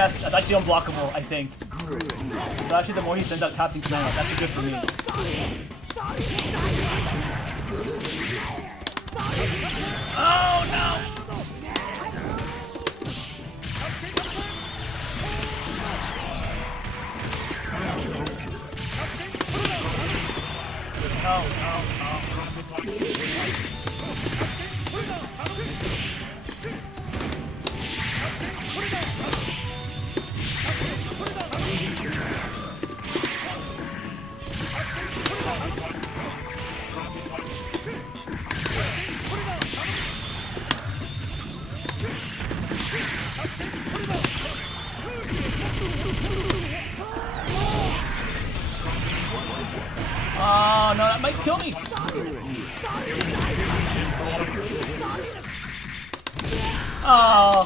Yes, that's actually unblockable, I think. So actually the more he sends out Captain Command, that's actually good for me. Oh no! No, no, no. Oh no, that might kill me. Oh.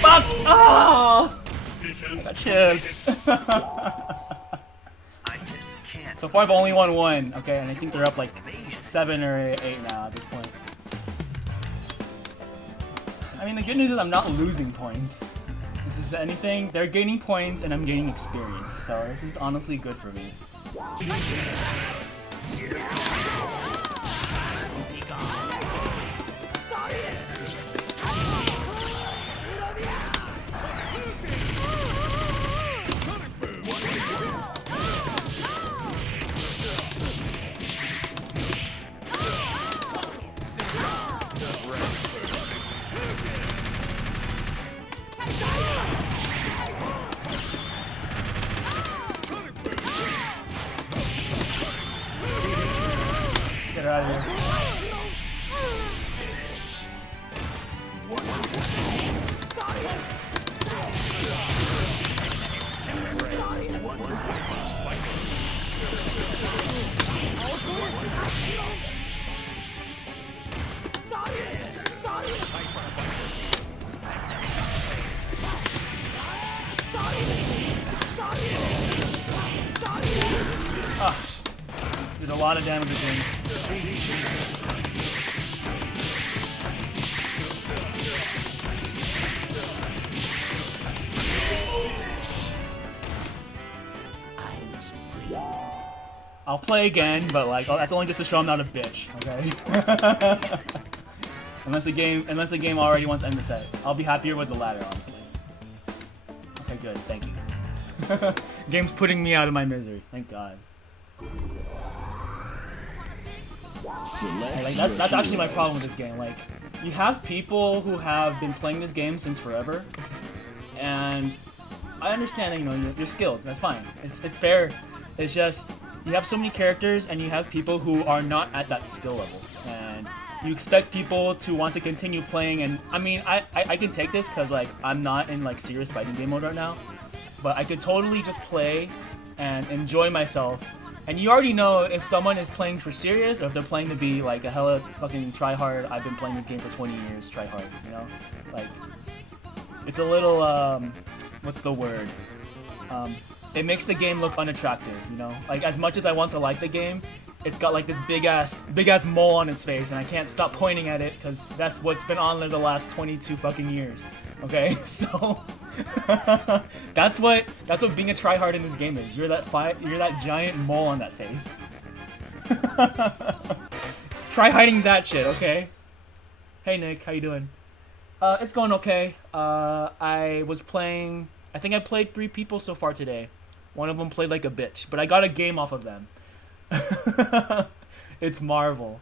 Fuck! Oh! I got chipped. So far I've only won one. Okay, and I think they're up like 7 or 8 now at this point. I mean, the good news is I'm not losing points. This is anything, they're gaining points and I'm gaining experience. So this is honestly good for me. Get her out of here. Did a lot of damage to him. I'll play again, but like, oh, that's only just to show I'm not a bitch, okay? unless the game already wants to end the set. I'll be happier with the latter, honestly. Okay, good, thank you. Game's putting me out of my misery, thank God. Like, that's actually my problem with this game. Like, you have people who have been playing this game since forever, and I understand that, you know, you're skilled. That's fine. It's fair. It's just you have so many characters, and you have people who are not at that skill level, and you expect people to want to continue playing. And I mean, I can take this because like I'm not in like serious fighting game mode right now, but I could totally just play and enjoy myself. And you already know if someone is playing for serious or if they're playing to be like a hella fucking try hard. I've been playing this game for 20 years, try hard, you know? Like, it's a little, what's the word? It makes the game look unattractive, you know? Like, as much as I want to like the game, it's got like this big ass mole on its face, and I can't stop pointing at it because that's what's been on there the last 22 fucking years. Okay, so that's what being a tryhard in this game is. You're that giant mole on that face. Try hiding that shit, okay? Hey Nick, how you doing? It's going okay. I think I played 3 people so far today. One of them played like a bitch, but I got a game off of them. It's Marvel.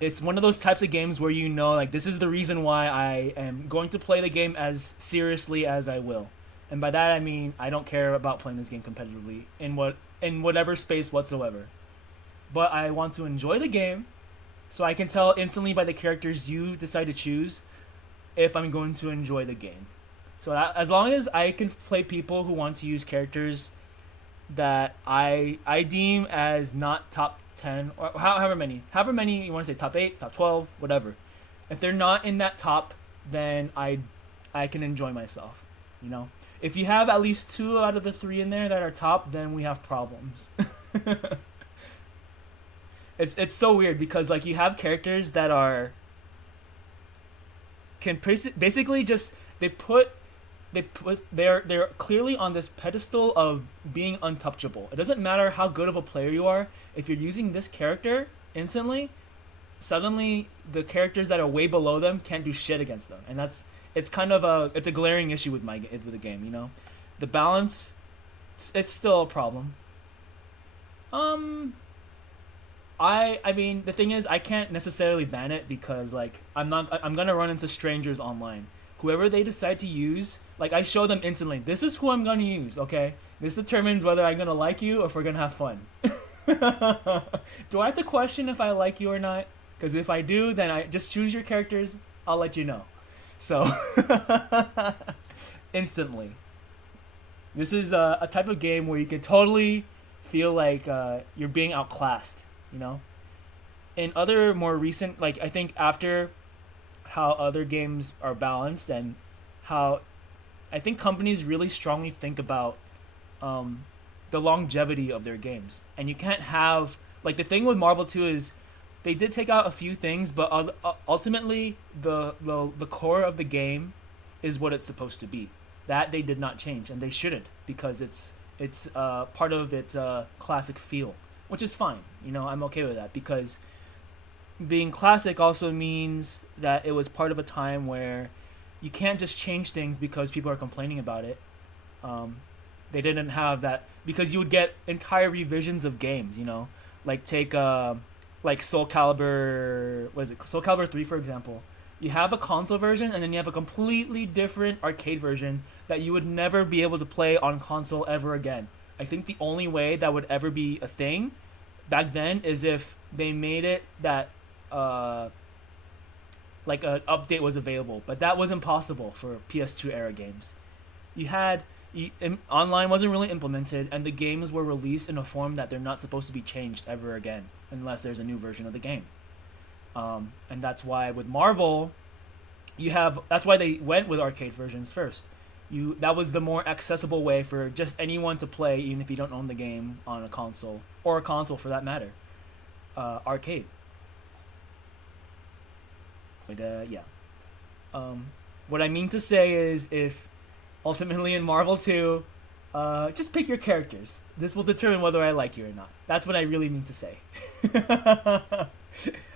It's one of those types of games where you know, like, this is the reason why I am going to play the game as seriously as I will. And by that I mean I don't care about playing this game competitively in whatever space whatsoever. But I want to enjoy the game, so I can tell instantly by the characters you decide to choose if I'm going to enjoy the game. So as long as I can play people who want to use characters that I deem as not top 10 or however many you want to say, top 8, top 12, whatever. If they're not in that top, then I can enjoy myself, you know. If you have at least 2 out of the 3 in there that are top, then we have problems. It's so weird because like you have characters that are can basically just they're clearly on this pedestal of being untouchable. It doesn't matter how good of a player you are. If you're using this character instantly, suddenly the characters that are way below them can't do shit against them, and it's kind of a glaring issue with the game. You know, the balance, it's still a problem. I mean the thing is I can't necessarily ban it because like I'm gonna run into strangers online. Whoever they decide to use, like I show them instantly, this is who I'm gonna use, okay? This determines whether I'm gonna like you or if we're gonna have fun. Do I have to question if I like you or not? Because if I do, then I just choose your characters, I'll let you know. So instantly. This is a type of game where you can totally feel like you're being outclassed, you know? In other more recent, like I think after how other games are balanced and how I think companies really strongly think about the longevity of their games. And you can't have, like the thing with Marvel 2 is they did take out a few things, but ultimately the core of the game is what it's supposed to be. That they did not change, and they shouldn't, because it's part of its classic feel, which is fine. You know, I'm okay with that, because being classic also means that it was part of a time where you can't just change things because people are complaining about it. They didn't have that, because you would get entire revisions of games, you know, like take like Soul Calibur, what is it, Soul Calibur 3 for example. You have a console version and then you have a completely different arcade version that you would never be able to play on console ever again. I think the only way that would ever be a thing back then is if they made it that like an update was available, but that was impossible for PS2 era games. Online wasn't really implemented, and the games were released in a form that they're not supposed to be changed ever again unless there's a new version of the game. And that's why with Marvel, that's why they went with arcade versions first. That was the more accessible way for just anyone to play, even if you don't own the game on a console, or a console for that matter. Arcade. But yeah. What I mean to say is, if ultimately in Marvel 2, just pick your characters. This will determine whether I like you or not. That's what I really mean to say.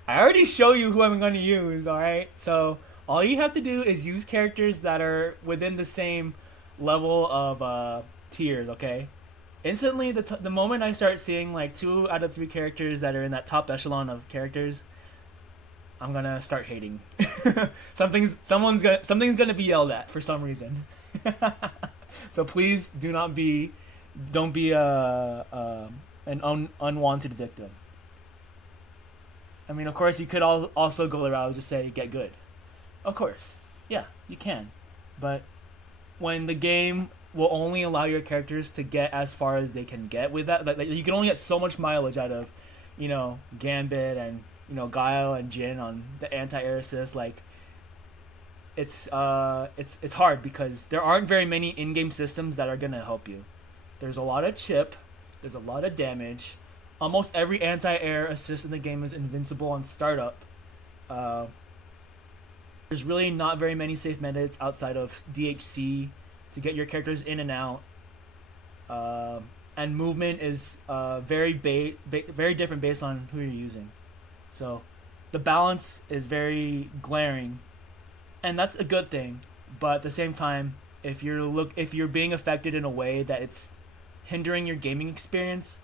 I already show you who I'm going to use, alright? So all you have to do is use characters that are within the same level of tiers, okay? Instantly, the moment I start seeing like 2 out of 3 characters that are in that top echelon of characters, I'm gonna start hating. Something's gonna be yelled at for some reason. So please don't be an unwanted victim. I mean, of course, you could also go around and just say get good. Of course, yeah, you can, but when the game will only allow your characters to get as far as they can get with that, like you can only get so much mileage out of, you know, Gambit and, you know, Guile and Jin on the anti-air assist. Like it's hard because there aren't very many in-game systems that are gonna help you. There's a lot of chip, there's a lot of damage. Almost every anti-air assist in the game is invincible on startup. There's really not very many safe methods outside of DHC to get your characters in and out. And movement is very different based on who you're using. So the balance is very glaring, and that's a good thing. But at the same time, if you're being affected in a way that it's hindering your gaming experience,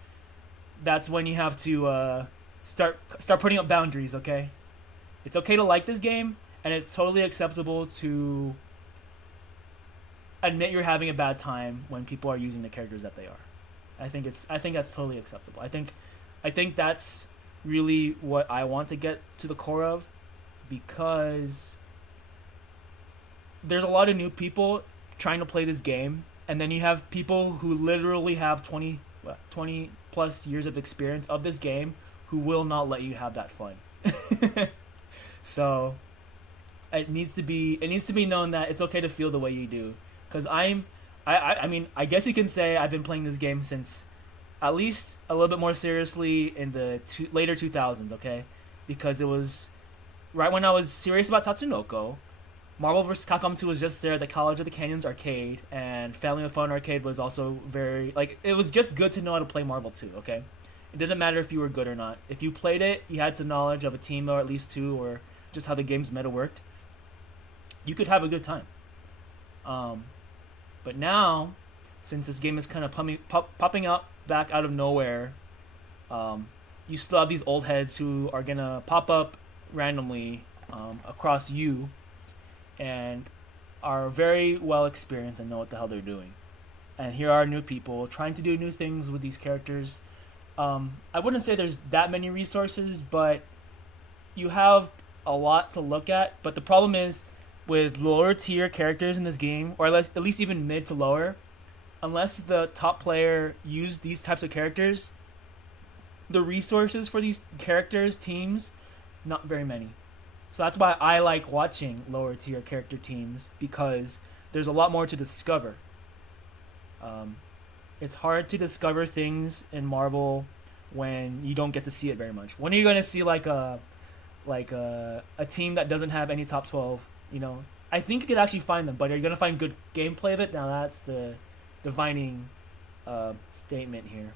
that's when you have to start putting up boundaries. Okay, it's okay to like this game, and it's totally acceptable to admit you're having a bad time when people are using the characters that they are. I think that's totally acceptable. I think that's really what I want to get to the core of, because there's a lot of new people trying to play this game, and then you have people who literally have 20 plus years of experience of this game who will not let you have that fun. So it needs to be known that it's okay to feel the way you do, because I mean, I guess you can say I've been playing this game since at least a little bit more seriously in the later 2000s, okay? Because it was right when I was serious about Tatsunoko. Marvel vs. Capcom 2 was just there at the College of the Canyons arcade, and Family of Fun arcade was also very, like, it was just good to know how to play Marvel 2, okay? It doesn't matter if you were good or not. If you played it, you had some knowledge of a team or at least two, or just how the game's meta worked, you could have a good time. But now, since this game is kind of popping up back out of nowhere, you still have these old heads who are going to pop up randomly across you and are very well experienced and know what the hell they're doing. And here are new people trying to do new things with these characters. I wouldn't say there's that many resources, but you have a lot to look at. But the problem is, with lower tier characters in this game, or at least even mid to lower, unless the top player used these types of characters, the resources for these characters, teams, not very many. So that's why I like watching lower tier character teams, because there's a lot more to discover. It's hard to discover things in Marvel when you don't get to see it very much. When are you going to see like a team that doesn't have any top 12? You know, I think you could actually find them, but are you going to find good gameplay of it? Now that's the defining statement here.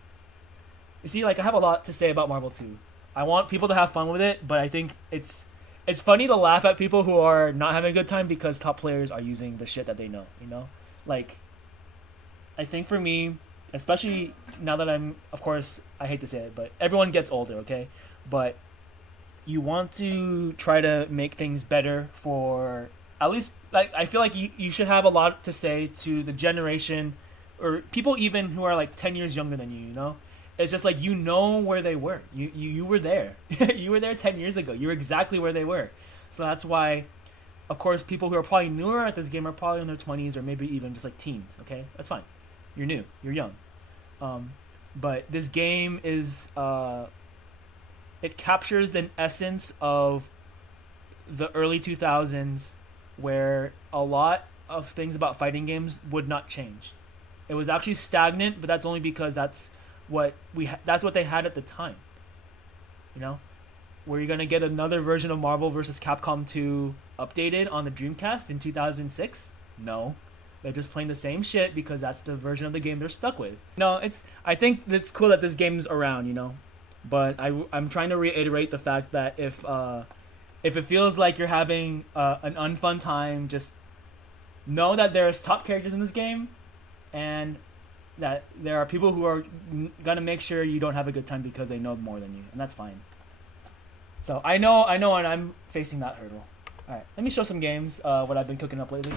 You see, like, I have a lot to say about Marvel 2. I want people to have fun with it, but I think it's funny to laugh at people who are not having a good time because top players are using the shit that they know, you know? Like, I think for me, especially now that I'm, of course, I hate to say it, but everyone gets older, okay? But you want to try to make things better for, at least, like, I feel like you should have a lot to say to the generation, or people even who are like 10 years younger than you know? It's just like, you know where they were. You were there. You were there 10 years ago. You were exactly where they were. So that's why, of course, people who are probably newer at this game are probably in their 20s or maybe even just like teens, okay? That's fine. You're new. You're young. But this game is, it captures the essence of the early 2000s, where a lot of things about fighting games would not change. It was actually stagnant, but that's only because that's what they had at the time. You know, were you gonna get another version of Marvel vs. Capcom 2 updated on the Dreamcast in 2006? No, they're just playing the same shit because that's the version of the game they're stuck with. No, I think it's cool that this game's around, you know, but I'm trying to reiterate the fact that if it feels like you're having an unfun time, just know that there's top characters in this game, and that there are people who are gonna make sure you don't have a good time because they know more than you, and that's fine. So I know, and I'm facing that hurdle. All right, let me show some games. What I've been cooking up lately.